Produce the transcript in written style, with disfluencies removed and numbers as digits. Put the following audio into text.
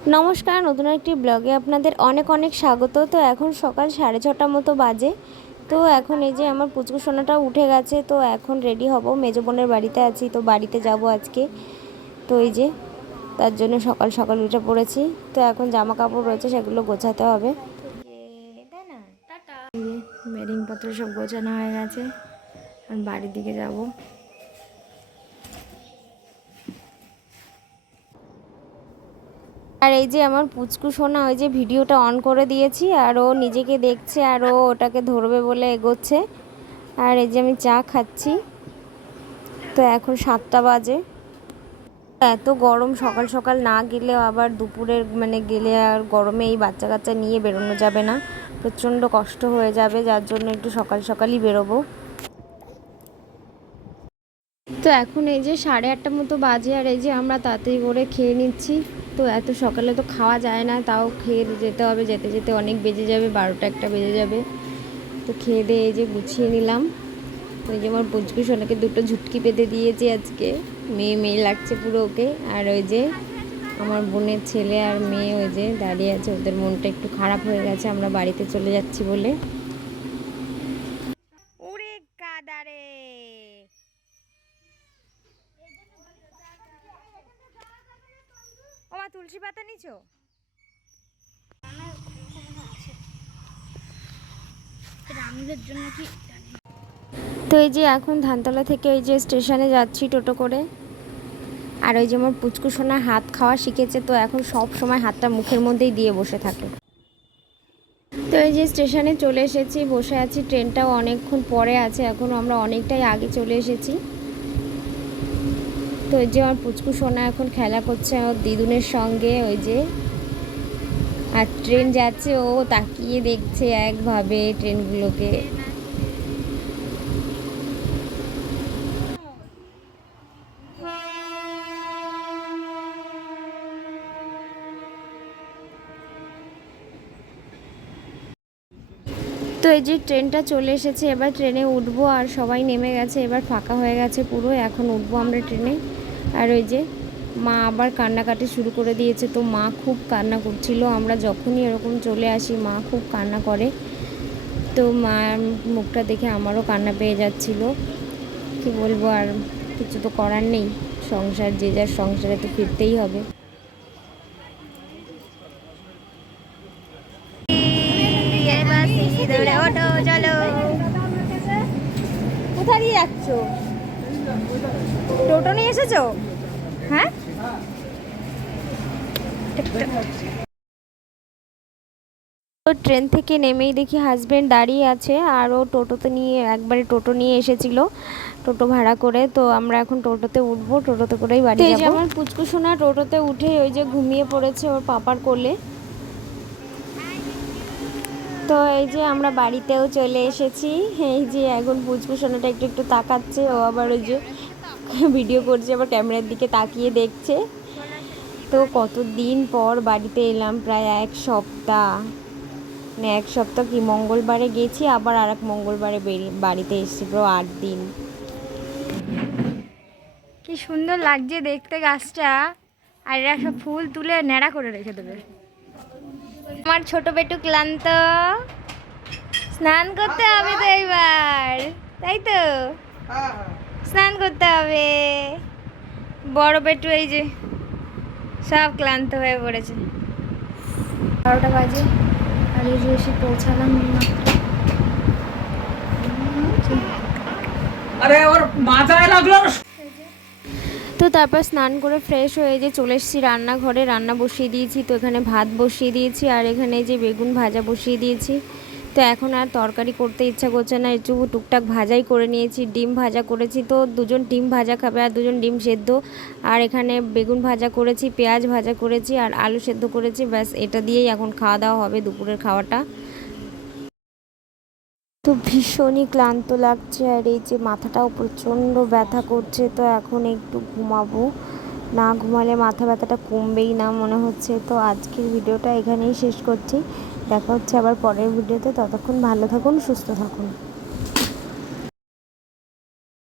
নমস্কার, নতুন একটি ব্লগে আপনাদের অনেক অনেক স্বাগত। তো এখন সকাল 6:30 মতো বাজে। তো এখন এই যে আমার পুচকু সোনাটা উঠে গেছে। তো এখন রেডি হব, মেজো বোনের বাড়িতে আছি, তো বাড়িতে যাব আজকে। তো এই যে তার জন্য সকাল সকাল উঠে পড়েছি। তো এখন জামা কাপড় রয়েছে, সেগুলো গোছাতে হবে। বেডিংপত্র সব গোছানো হয়ে গেছে, আর বাড়ির দিকে যাব। আর এই যে আমার পুচকু সোনা ওই যে ভিডিওটা অন করে দিয়েছি, আর ও নিজেকে দেখছে, আর ও ওটাকে ধরবে বলে এগোচ্ছে। আর এই যে আমি চা খাচ্ছি। তো এখন 7টা বাজে। এত গরম, সকাল সকাল না গেলেও আবার দুপুরের গেলে আর গরমে এই বাচ্চা কাচ্চা নিয়ে বেরোনো যাবে না, প্রচণ্ড কষ্ট হয়ে যাবে, যার জন্য একটু সকাল সকালই বেরোবো। তো এখন এই যে 8:30 মতো বাজে, আর এই যে আমরা তাড়াতাড়ি করে খেয়ে নিচ্ছি। তো এত সকালে তো খাওয়া যায় না, তাও খেয়ে যেতে হবে, যেতে যেতে অনেক বেজে যাবে, 12টা 1টা বেজে যাবে। তো খেয়ে দিয়ে এই যে গুছিয়ে নিলাম। তো এই যে আমার পুচকু সোনাকে 2টো ঝুটকি পেতে দিয়েছি আজকে, মেয়ে মেয়ে লাগছে পুরো ওকে। আর ওই যে আমার বোনের ছেলে আর মেয়ে ওই যে দাঁড়িয়ে আছে, ওদের মনটা একটু খারাপ হয়ে গেছে আমরা বাড়িতে চলে যাচ্ছি বলে। ওরে কাদারে, ও মা তুলসী পাতা নিছো? তো এই যে এখন ধানতলা থেকে এই যে স্টেশনে যাচ্ছি টোটো করে। আর ওই যে আমার পুচকু সোনা হাত খাওয়া শিখেছে, তো এখন সব সময় হাতটা মুখের মধ্যেই দিয়ে বসে থাকে। তো এই যে স্টেশনে চলে এসেছি, বসে আছি, ট্রেনটাও অনেকক্ষণ পরে আছে, এখন আমরা অনেকটাই আগে চলে এসেছি। তো এই যে আমার পুচকু সোনা এখন খেলা করছে ওর দিদুনের সঙ্গে ওই যে, আর ট্রেন যাচ্ছে, ও তাকিয়ে দেখছে একভাবে ট্রেনগুলোকে। তো এই যে ট্রেনটা চলে এসেছে, এবার ট্রেনে উঠবো, আর সবাই নেমে গেছে, এবার ফাঁকা হয়ে গেছে পুরো, এখন উঠবো আমরা ট্রেনে। আর ওই যে মা আবার কান্নাকাটি শুরু করে দিয়েছে, তো মা খুব কান্না করছিল, আমরা যখনই এরকম চলে আসি মা খুব কান্না করে। তো মার মুখটা দেখে আমারও কান্না পেয়ে যাচ্ছিল, কি বলবো, আর কিছু তো করার নেই, সংসার যে যার সংসারে তো ফিরতেই হবে। চলো, কোথায় দিয়ে যাচ্ছ? টোটো নিয়ে এসেছো? হ্যাঁ, ট্রেন থেকে নেমেই দেখি হাজবেন্ড দাঁড়িয়ে আছে, আর ও টোটোতে নিয়ে একবারে টোটো নিয়ে এসেছিল, টোটো ভাড়া করে। তো আমরা এখন টোটোতে উঠবো, টোটোতে করেই বাড়ি যাবো। আমার পুচকু সোনা টোটোতে উঠে ওই যে ঘুমিয়ে পড়েছে ওর পাপার কোলে। তো এই যে আমরা বাড়িতেও চলে এসেছি। এই যে এখন পুচকু সোনাটা একটু একটু তাকাচ্ছে, ও আবার ওই যে ভিডিও করছে, আবার ক্যামেরার দিকে তাকিয়ে দেখছে। তো কতদিন পর বাড়িতে এলাম, প্রায় 1 সপ্তাহ, মানে 1 সপ্তাহ কি, মঙ্গলবারে গেছি, আবার আর এক মঙ্গলবারে বাড়িতে এসেছি, পুরো 8 দিন। কি সুন্দর লাগছে দেখতে গাছটা, আর এরা সব ফুল তুলে ন্যাড়া করে রেখে দেবে। আমার ছোট বেটু ক্লান্ত, স্নান করতে হবে তো এইবার, তাই তো স্নান করতে হবে। বড় বেটু এই যে সব ক্লান্ত হয়ে পড়েছে। 12টা বাজে, আর এই যে এসে পৌঁছালাম মাত্র। আরে ওর মাথায় লাগলো। তো তারপর স্নান করে ফ্রেশ হয়ে যে চলে এসেছি রান্নাঘরে, রান্না বসিয়ে দিয়েছি। তো এখানে ভাত বসিয়ে দিয়েছি, আর এখানে যে বেগুন ভাজা বসিয়ে দিয়েছি। তো এখন আর তরকারি করতে ইচ্ছা করছে না, একটু টুকটাক ভাজাই করে নিয়েছি, ডিম ভাজা করেছি, তো 2জন ডিম ভাজা খাবে, আর 2জন ডিম সেদ্ধ। আর এখানে বেগুন ভাজা করেছি, পেঁয়াজ ভাজা করেছি, আর আলু সেদ্ধ করেছি, ব্যাস এটা দিয়েই এখন খাওয়া দাওয়া হবে, দুপুরের খাওয়াটা। তো ভীষণই ক্লান্ত লাগছে, আর এই যে মাথাটাও প্রচণ্ড ব্যথা করছে। তো এখন একটু ঘুমাবো, না ঘুমালে মাথা ব্যথাটা কমবেই না মনে হচ্ছে। তো আজকের ভিডিওটা এখানেই শেষ করছি, দেখা হচ্ছে আবার পরের ভিডিওতে, ততক্ষণ ভালো থাকুন, সুস্থ থাকুন।